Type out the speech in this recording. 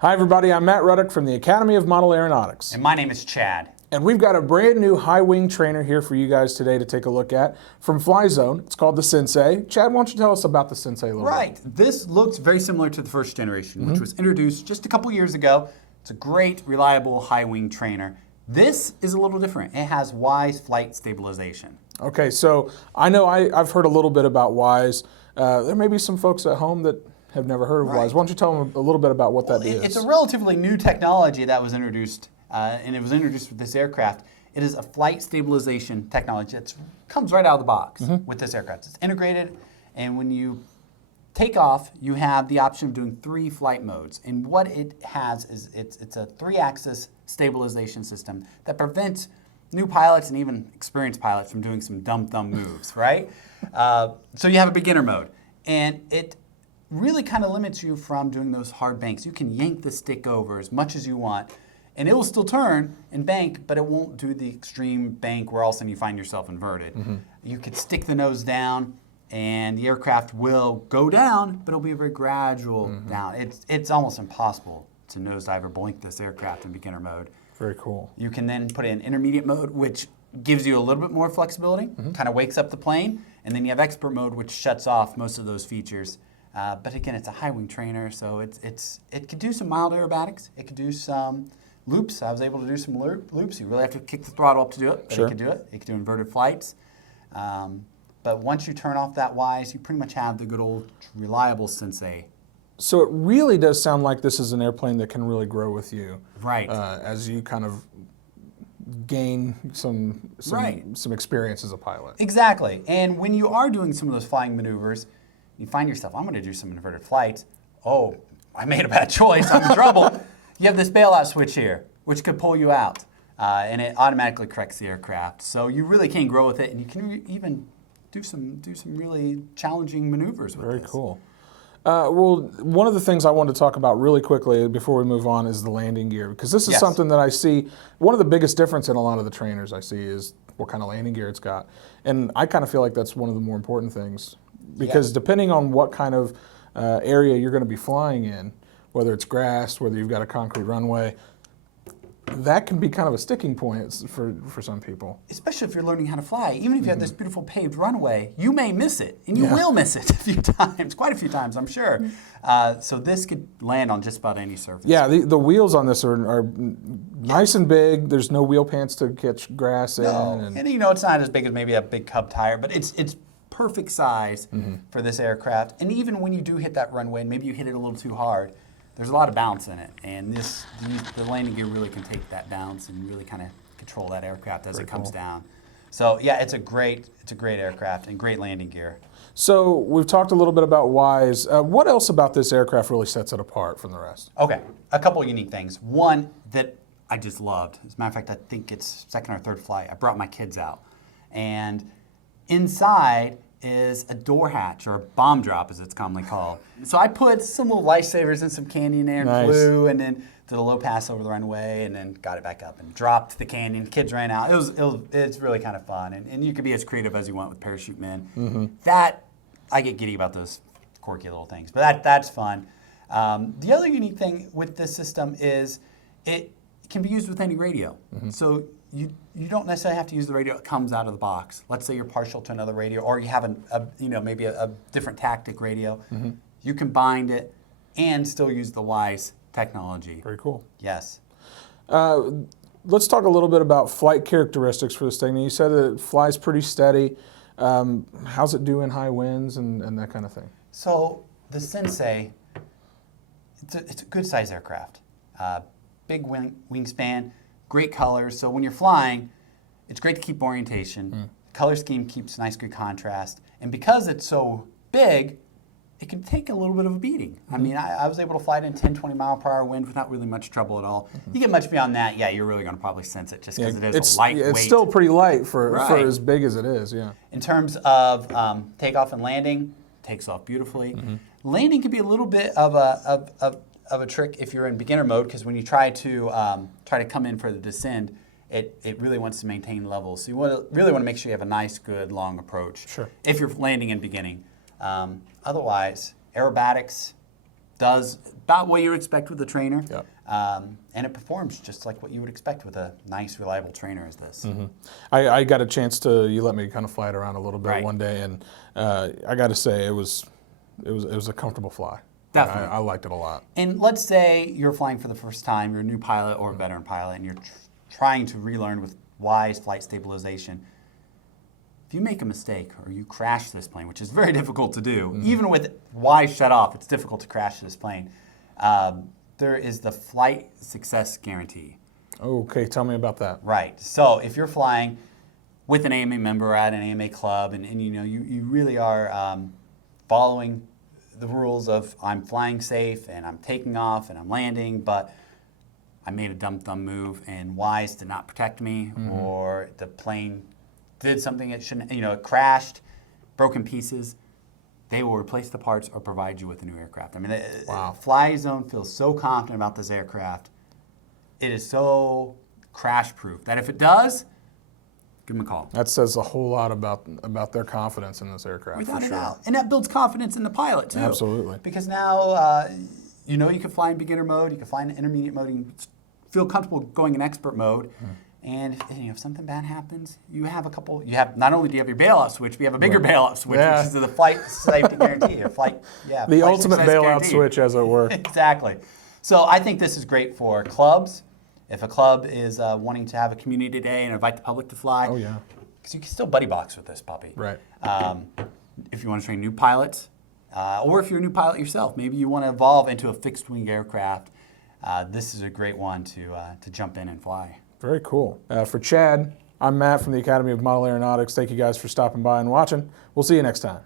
Hi everybody, I'm Matt Ruddock from the Academy of Model Aeronautics. And my name is Chad. And we've got a brand new high wing trainer here for you guys today to take a look at from Flyzone. It's called the Sensei. Chad, why don't you tell us about the Sensei a little bit? Right. This looks very similar to the first generation, which was introduced just a couple years ago. It's a great, reliable high wing trainer. This is a little different. It has WISE flight stabilization. Okay, so I know I've heard a little bit about WISE. There may be some folks at home that have never heard of WISE. Why don't you tell them a little bit about what that is? It's a relatively new technology that was introduced, and it was introduced with this aircraft. It is a flight stabilization technology that comes right out of the box with this aircraft. It's integrated, and when you take off, you have the option of doing 3 flight modes. And what it has is it's a 3-axis stabilization system that prevents new pilots and even experienced pilots from doing some dumb thumb moves, right? So you have a beginner mode, and it really kind of limits you from doing those hard banks. You can yank the stick over as much as you want, and it will still turn and bank, but it won't do the extreme bank where all of a sudden you find yourself inverted. You could stick the nose down, and the aircraft will go down, but it'll be a very gradual down. It's almost impossible to nosedive or blink this aircraft in beginner mode. Very cool. You can then put in intermediate mode, which gives you a little bit more flexibility, kind of wakes up the plane, and then you have expert mode, which shuts off most of those features. But again, it's a high wing trainer, so it could do some mild aerobatics. It could do some loops. I was able to do some loops. You really have to kick the throttle up to do it, but it could do it. It could do inverted flights. But once you turn off that WISE, you pretty much have the good old reliable Sensei. So it really does sound like this is an airplane that can really grow with you. Right. As you kind of gain some experience as a pilot. Exactly. And when you are doing some of those flying maneuvers, you find yourself, I'm going to do some inverted flights. Oh, I made a bad choice. I'm in trouble. You have this bailout switch here, which could pull you out, and it automatically corrects the aircraft. So you really can grow with it, and you can even do some really challenging maneuvers with Very this. cool. Well, one of the things I wanted to talk about really quickly before we move on is the landing gear, because this is something that I see, one of the biggest difference in a lot of the trainers I see is what kind of landing gear it's got. And I kind of feel like that's one of the more important things, because depending on what kind of area you're going to be flying in, whether it's grass, whether you've got a concrete runway, that can be kind of a sticking point for some people. Especially if you're learning how to fly. Even if you have this beautiful paved runway, you may miss it, and you will miss it a few times, quite a few times, I'm sure. So this could land on just about any surface. Yeah, the wheels on this are nice and big. There's no wheel pants to catch grass in. And you know, it's not as big as maybe a big Cub tire, but it's perfect size for this aircraft. And even when you do hit that runway, and maybe you hit it a little too hard, there's a lot of bounce in it, and the landing gear really can take that bounce and really kind of control that aircraft as it comes down. So yeah, it's a great aircraft and great landing gear. So we've talked a little bit about WISE. What else about this aircraft really sets it apart from the rest? Okay, a couple unique things. One that I just loved. As a matter of fact, I think it's second or third flight. I brought my kids out, and inside is a door hatch, or a bomb drop as it's commonly called. So I put some little lifesavers and some candy in there and flew, and then did a low pass over the runway, and then got it back up and dropped the candy. Kids ran out. It's really kind of fun, and you can be as creative as you want with parachute men. That, I get giddy about those quirky little things, but that's fun. The other unique thing with this system is it can be used with any radio. So you don't necessarily have to use the radio that comes out of the box. Let's say you're partial to another radio, or you have maybe a different tactic radio. You can bind it and still use the WISE technology. Very cool. Yes. Let's talk a little bit about flight characteristics for this thing. You said that it flies pretty steady. How's it do in high winds and that kind of thing? So the Sensei, it's a good size aircraft. Big wingspan. Great colors, so when you're flying, it's great to keep orientation. Color scheme keeps nice, good contrast. And because it's so big, it can take a little bit of a beating. I mean, I was able to fly it in 10, 20 mile per hour wind without really much trouble at all. You get much beyond that, you're really going to probably sense it just because it is a lightweight. It's still pretty light for as big as it is, In terms of takeoff and landing, takes off beautifully. Landing can be a little bit of a trick if you're in beginner mode, because when you try to come in for the descend, it really wants to maintain levels. So you really want to make sure you have a nice, good, long approach. Sure. If you're landing in beginning. Otherwise, aerobatics, does about what you would expect with a trainer. Yep. And it performs just like what you would expect with a nice, reliable trainer as this. I got a chance you let me kind of fly it around a little bit Right. one day, and I got to say it was a comfortable fly. Definitely. I liked it a lot. And let's say you're flying for the first time, you're a new pilot or a veteran pilot, and you're trying to relearn with wise flight stabilization. If you make a mistake or you crash this plane, which is very difficult to do, even with wise shut off, it's difficult to crash this plane. There is the flight success guarantee. Okay, tell me about that. Right. So if you're flying with an AMA member or at an AMA club, and you know you really are following the rules of I'm flying safe and I'm taking off and I'm landing, but I made a dumb thumb move and wise did not protect me, or the plane did something it shouldn't, you know, it crashed, broken pieces, they will replace the parts or provide you with a new aircraft. I mean, Wow. Flyzone feels so confident about this aircraft. It is so crash proof that if it does, give them a call. That says a whole lot about their confidence in this aircraft. Without for a sure. doubt. And that builds confidence in the pilot, too. Absolutely. Because now, you know you can fly in beginner mode, you can fly in intermediate mode, you can feel comfortable going in expert mode. And if something bad happens, you have a couple, not only do you have your bailout switch, but you have a bigger bailout switch, Yeah. which is the flight safety guarantee. The flight ultimate success bailout guarantee. switch, as it were. Exactly. So I think this is great for clubs. If a club is wanting to have a community day and invite the public to fly. Oh, yeah. Because you can still buddy box with this puppy. Right. If you want to train new pilots, or if you're a new pilot yourself, maybe you want to evolve into a fixed-wing aircraft, this is a great one to jump in and fly. Very cool. For Chad, I'm Matt from the Academy of Model Aeronautics. Thank you guys for stopping by and watching. We'll see you next time.